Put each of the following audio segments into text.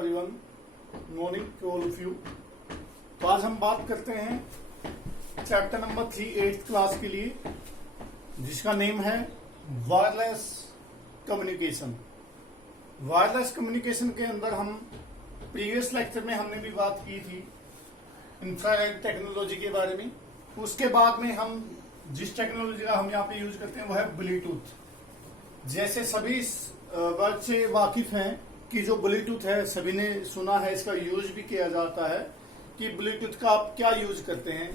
Everyone, morning to all of you. तो आज हम बात करते हैं चैप्टर नंबर 3 8th क्लास के लिए, जिसका नेम है वायरलेस कम्युनिकेशन। वायरलेस कम्युनिकेशन के अंदर हम प्रीवियस लेक्चर में हमने भी बात की थी इंफ्रारेड टेक्नोलॉजी के बारे में। उसके बाद में हम जिस टेक्नोलॉजी का हम यहाँ पे यूज करते हैं वो है ब्लूटूथ। जैसे सभी इस वर्ड से वाकिफ हैं कि जो ब्लूटूथ है सभी ने सुना है, इसका यूज भी किया जाता है कि ब्लूटूथ का आप क्या यूज करते हैं।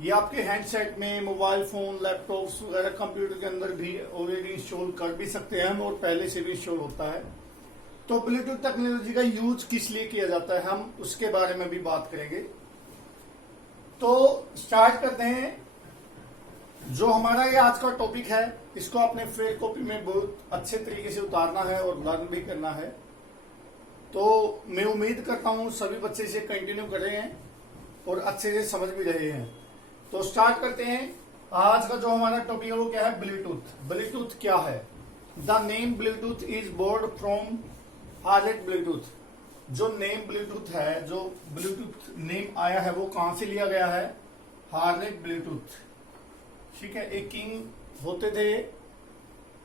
ये आपके हैंडसेट में, मोबाइल फोन, लैपटॉप्स वगैरह, कंप्यूटर के अंदर भी ऑलरेडी इंस्टॉल कर भी सकते हैं हम, और पहले से भी इंस्टॉल होता है। तो ब्लूटूथ टेक्नोलॉजी का यूज किस लिए किया जाता है, हम उसके बारे में भी बात करेंगे। तो स्टार्ट करते हैं। जो हमारा ये आज का टॉपिक है, इसको अपने फेयर कॉपी में बहुत अच्छे तरीके से उतारना है और लर्न भी करना है। तो मैं उम्मीद करता हूं सभी बच्चे इसे कंटिन्यू कर रहे हैं और अच्छे से समझ भी रहे हैं। तो स्टार्ट करते हैं। आज का जो हमारा टॉपिक है वो क्या है, ब्लूटूथ। ब्लूटूथ क्या है? The name Bluetooth is board from Harald Bluetooth. जो नेम ब्लूटूथ है, जो ब्लूटूथ नेम आया है वो कहां से लिया गया है? Harald Bluetooth. ठीक है, एक किंग होते थे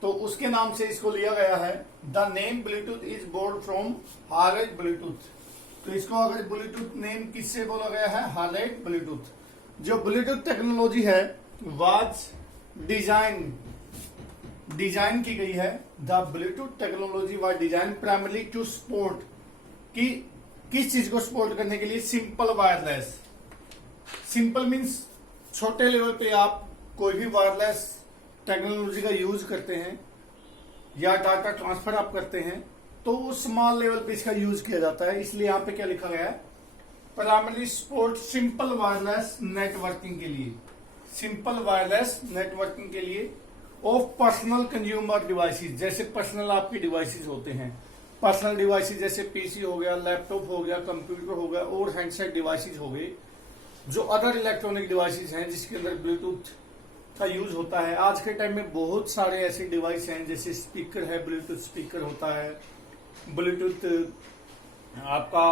तो उसके नाम से इसको लिया गया है। The name Bluetooth is board from Harald Bluetooth. तो इसको अगर ब्लूटूथ नेम किससे बोला गया है? Harald Bluetooth. जो ब्लूटूथ टेक्नोलॉजी है वाज डिजाइन की गई है। The Bluetooth technology was design primarily to support, कि किस चीज को सपोर्ट करने के लिए? Simple wireless. सिंपल मीन्स छोटे लेवल पे आप कोई भी वायरलेस टेक्नोलॉजी का यूज करते हैं या डाटा ट्रांसफर आप करते हैं तो उस स्मॉल लेवल पे इसका यूज किया जाता है। इसलिए यहाँ पे क्या लिखा गया है? Primary support simple wireless networking के लिए, सिंपल वायरलेस नेटवर्किंग के लिए ऑफ पर्सनल कंज्यूमर डिवाइसेस। जैसे पर्सनल आपके डिवाइसेस होते हैं, पर्सनल डिवाइसेस जैसे पीसी हो गया, लैपटॉप हो गया, कंप्यूटर हो गया और हैंडसेट डिवाइसेस हो गए, जो अदर इलेक्ट्रॉनिक डिवाइसेस हैं जिसके अंदर ब्लूटूथ का यूज होता है। आज के टाइम में बहुत सारे ऐसे डिवाइस हैं, जैसे स्पीकर है, ब्लूटूथ स्पीकर होता है, ब्लूटूथ आपका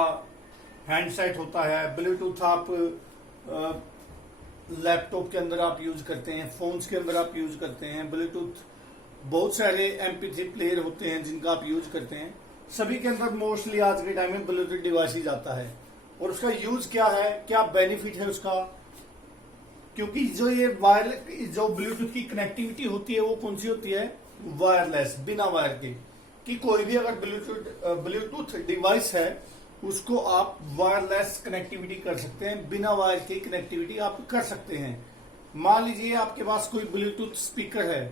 हैंडसेट होता है, ब्लूटूथ आप लैपटॉप के अंदर आप यूज करते हैं, फोन्स के अंदर आप यूज करते हैं, ब्लूटूथ बहुत सारे MP3 प्लेयर होते हैं जिनका आप यूज करते हैं। सभी के अंदर मोस्टली आज के टाइम में ब्लूटूथ डिवाइस आता है। और उसका यूज क्या है, क्या बेनिफिट है उसका? क्योंकि जो ये जो ब्लूटूथ की कनेक्टिविटी होती है वो कौन सी होती है? वायरलेस, बिना वायर के। कि कोई भी अगर ब्लूटूथ डिवाइस है उसको आप वायरलेस कनेक्टिविटी कर सकते हैं, बिना वायर की कनेक्टिविटी आप कर सकते हैं। मान लीजिए आपके पास कोई ब्लूटूथ स्पीकर है,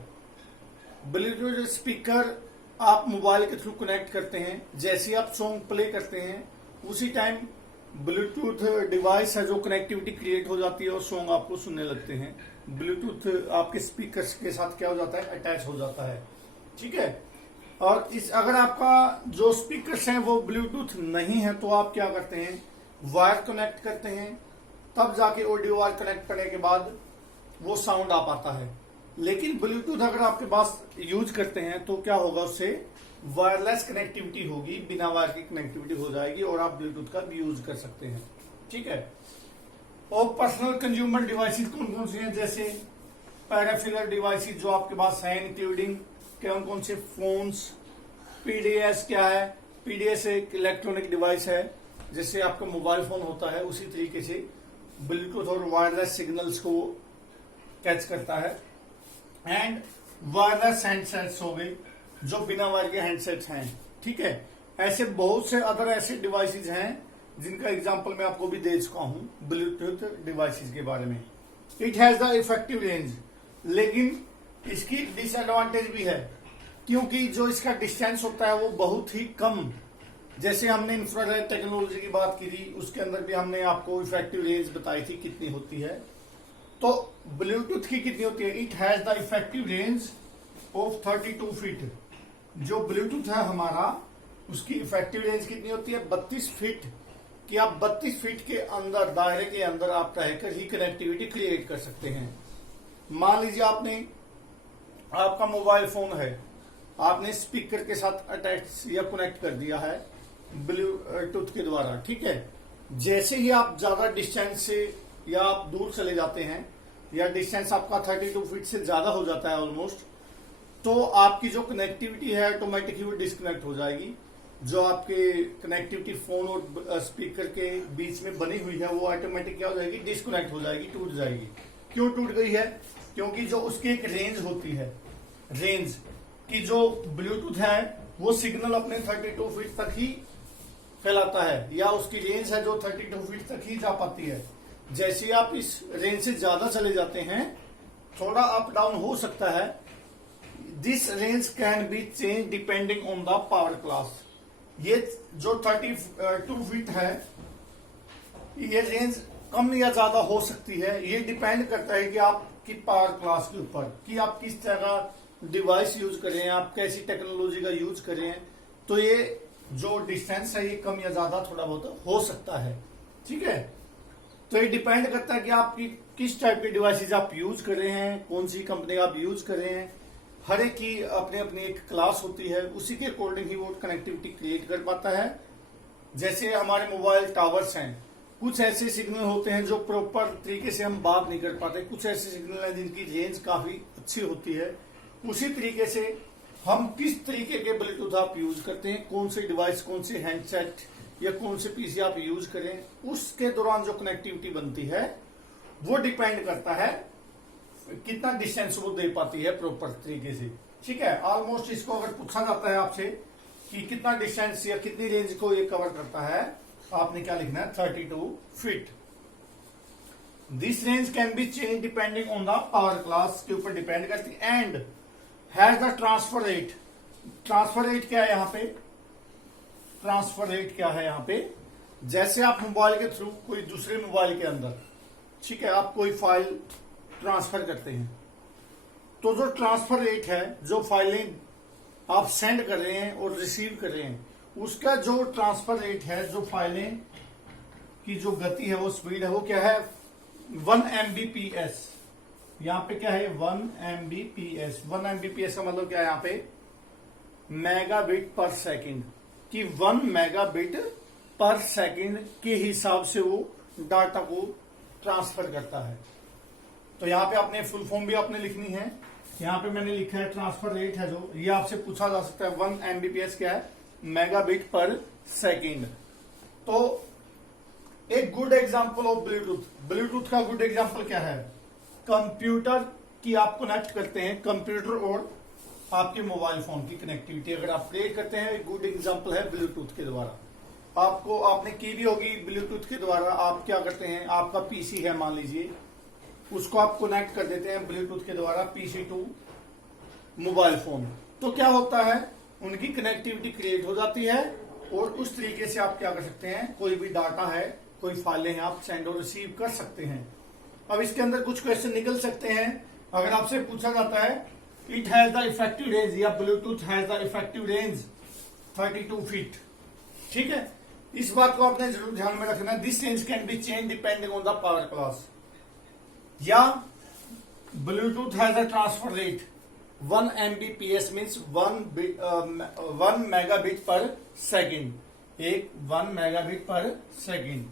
ब्लूटूथ स्पीकर आप मोबाइल के थ्रू कनेक्ट करते हैं। जैसे ही आप सॉन्ग प्ले करते हैं उसी टाइम ब्लूटूथ डिवाइस है जो कनेक्टिविटी क्रिएट हो जाती है और सॉन्ग आपको सुनने लगते हैं। ब्लूटूथ आपके स्पीकर्स के साथ क्या हो जाता है? अटैच हो जाता है। ठीक है। और अगर आपका जो स्पीकर्स हैं वो ब्लूटूथ नहीं है तो आप क्या करते हैं? वायर कनेक्ट करते हैं, तब जाके ऑडियो वायर कनेक्ट करने के बाद वो साउंड आ पाता है। लेकिन ब्लूटूथ अगर आपके पास यूज करते हैं तो क्या होगा? उससे वायरलेस कनेक्टिविटी होगी, बिना वायर की कनेक्टिविटी हो जाएगी और आप ब्लूटूथ का भी यूज कर सकते हैं। ठीक है। और पर्सनल कंज्यूमर डिवाइसेस कौन कौन से हैं? जैसे पैराफिलर डिवाइसेस जो आपके पास हैं, इंक्लूडिंग कौन कौन से? फोन्स। PDS क्या है? PDS एक इलेक्ट्रॉनिक डिवाइस है, जैसे आपका मोबाइल फोन होता है उसी तरीके से ब्लूटूथ और वायरलेस सिग्नल्स को कैच करता है। एंड वायरलेस हैंडसेट्स हो गए जो बिना वायर के हैंडसेट्स हैं। ठीक है। ऐसे बहुत से अदर ऐसे डिवाइसेस हैं जिनका एग्जांपल मैं आपको भी दे चुका हूं ब्लूटूथ डिवाइसेस के बारे में। It has the effective range, लेकिन इसकी डिसएडवांटेज भी है क्योंकि जो इसका डिस्टेंस होता है वो बहुत ही कम। जैसे हमने इंफ्रारेड टेक्नोलॉजी की बात की थी, उसके अंदर भी हमने आपको इफेक्टिव रेंज बताई थी कितनी होती है। तो ब्लूटूथ की कितनी होती है? It has the effective range of 32 feet. जो ब्लूटूथ है हमारा, उसकी इफेक्टिव रेंज कितनी होती है? 32 फीट। कि आप 32 फीट के अंदर, दायरे के अंदर आप रहकर ही कनेक्टिविटी क्रिएट कर सकते हैं। मान लीजिए आपका मोबाइल फोन है, आपने स्पीकर के साथ अटैच या कनेक्ट कर दिया है ब्लूटूथ के द्वारा। ठीक है, जैसे ही आप ज्यादा डिस्टेंस से या आप दूर चले जाते हैं या डिस्टेंस आपका 32 फीट से ज्यादा हो जाता है ऑलमोस्ट, तो आपकी जो कनेक्टिविटी है ऑटोमेटिकली वो डिस्कनेक्ट हो जाएगी। जो आपके कनेक्टिविटी फोन और स्पीकर के बीच में बनी हुई है वो ऑटोमेटिक क्या हो जाएगी, डिस्कनेक्ट हो जाएगी, टूट जाएगी। क्यों टूट गई है? क्योंकि जो उसकी एक रेंज होती है, रेंज की जो ब्लूटूथ है वो सिग्नल अपने 32 फीट तक ही फैलाता है, या उसकी रेंज है जो 32 फीट तक ही जा पाती है। जैसे आप इस रेंज से ज्यादा चले जाते हैं, थोड़ा अप डाउन हो सकता है। This range can be change depending on the power class. ये जो 32 फीट है, ये रेंज कम या ज्यादा हो सकती है। ये डिपेंड करता है कि आपकी पावर क्लास के ऊपर, कि आप किस तरह डिवाइस यूज कर रहे हैं, आप कैसी टेक्नोलॉजी का यूज कर रहे हैं। तो ये जो डिस्टेंस है ये कम या ज्यादा थोड़ा बहुत हो सकता है। ठीक है, तो ये डिपेंड करता है कि आपकी किस टाइप के डिवाइसेज आप यूज कर रहे हैं, कौन सी कंपनी आप यूज कर रहे हैं। हर एक की अपनी अपनी एक क्लास होती है, उसी के अकॉर्डिंग ही वो कनेक्टिविटी क्रिएट कर पाता है। जैसे हमारे मोबाइल टावर्स हैं, कुछ ऐसे सिग्नल होते हैं जो प्रॉपर तरीके से हम बात नहीं कर पाते, कुछ ऐसे सिग्नल हैं जिनकी रेंज काफी अच्छी होती है। उसी तरीके से हम किस तरीके के ब्लूटूथ आप यूज करते हैं, कौन से डिवाइस, कौन से हैंडसेट या कौन से पीसी आप यूज करें, उसके दौरान जो कनेक्टिविटी बनती है वो डिपेंड करता है कितना डिस्टेंस वो दे पाती है प्रॉपर तरीके से। ठीक है, ऑलमोस्ट इसको अगर पूछा जाता है आपसे कि कितना डिस्टेंस या कितनी रेंज को ये कवर करता है, आपने क्या लिखना है, 32 feet. This range can be change depending on the power class के ऊपर डिपेंड करती है। And has the transfer rate. Transfer rate क्या है यहाँ पे? ट्रांसफर रेट क्या है यहाँ पे? जैसे आप मोबाइल के थ्रू कोई दूसरे मोबाइल के अंदर, ठीक है, आप कोई फाइल ट्रांसफर करते हैं, तो जो ट्रांसफर रेट है, जो फाइलें आप सेंड कर रहे हैं और रिसीव कर रहे हैं, उसका जो ट्रांसफर रेट है, जो फाइलें की जो गति है, वो स्पीड है, वो क्या है, 1 Mbps। यहाँ पे क्या है, 1 Mbps। 1 Mbps का मतलब क्या है यहाँ पे, मेगाबिट पर सेकंड, कि 1 मेगाबिट पर सेकंड के हिसाब से वो डाटा को ट्रांसफर करता है। तो यहाँ पे आपने फुल फॉर्म भी आपने लिखनी है। यहाँ पे मैंने लिखा है ट्रांसफर रेट है जो, ये आपसे पूछा जा सकता है। 1 Mbps क्या है, मेगाबिट पर सेकंड। तो एक good example of Bluetooth, Bluetooth का गुड एग्जांपल क्या है, कंप्यूटर की आप कनेक्ट करते हैं, कंप्यूटर और आपके मोबाइल फोन की कनेक्टिविटी अगर आप क्रिएट करते हैं, एक गुड एग्जांपल है ब्लूटूथ के द्वारा। आपको आपने की भी होगी ब्लूटूथ के द्वारा। आप क्या करते हैं, आपका पीसी है मान लीजिए, उसको आप कनेक्ट कर देते हैं ब्लूटूथ के द्वारा पीसी टू मोबाइल फोन। तो क्या होता है, उनकी कनेक्टिविटी क्रिएट हो जाती है और उस तरीके से आप क्या कर सकते हैं, कोई भी डाटा है, कोई फाइलें हैं, आप सेंड और रिसीव कर सकते हैं। अब इसके अंदर कुछ क्वेश्चन निकल सकते हैं। अगर आपसे पूछा जाता है it has the effective range, या Bluetooth has the effective range 32 feet, ठीक है, इस बात को आपने जरूर ध्यान में रखना। This range can be change depending on the power class, या Bluetooth has a transfer rate 1 Mbps means 1 megabit per second, 1 megabit per second.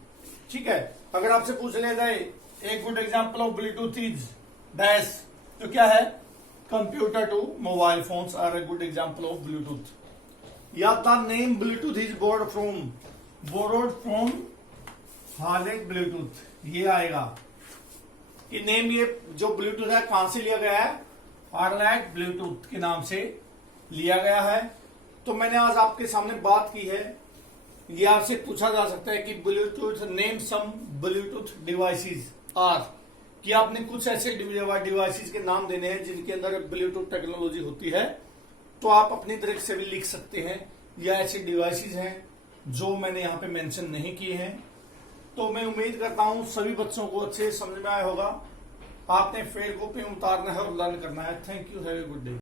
ठीक है, अगर आपसे पूछ लिया जाए एक good example of Bluetooth is dash, तो क्या है, computer to mobile phones are a good example of Bluetooth. या the name Bluetooth is borrowed from Harald Bluetooth, ये आएगा कि नेम, ये जो ब्लूटूथ है कहां से लिया गया है, हार्लेट ब्लूटूथ के नाम से लिया गया है। तो मैंने आज आपके सामने बात की है, ये आपसे पूछा जा सकता है कि Bluetooth name some Bluetooth devices are, कि आपने कुछ ऐसे डिवाइसेस के नाम देने हैं जिनके अंदर ब्लूटूथ टेक्नोलॉजी होती है। तो आप अपनी तरह से भी लिख सकते हैं, या ऐसे डिवाइसेस हैं जो मैंने यहाँ पे मेंशन नहीं किए हैं। तो मैं उम्मीद करता हूं सभी बच्चों को अच्छे समझ में आया होगा। आपने फेर कॉपी में उतारना है और लर्न करना है। Thank you, have a good day.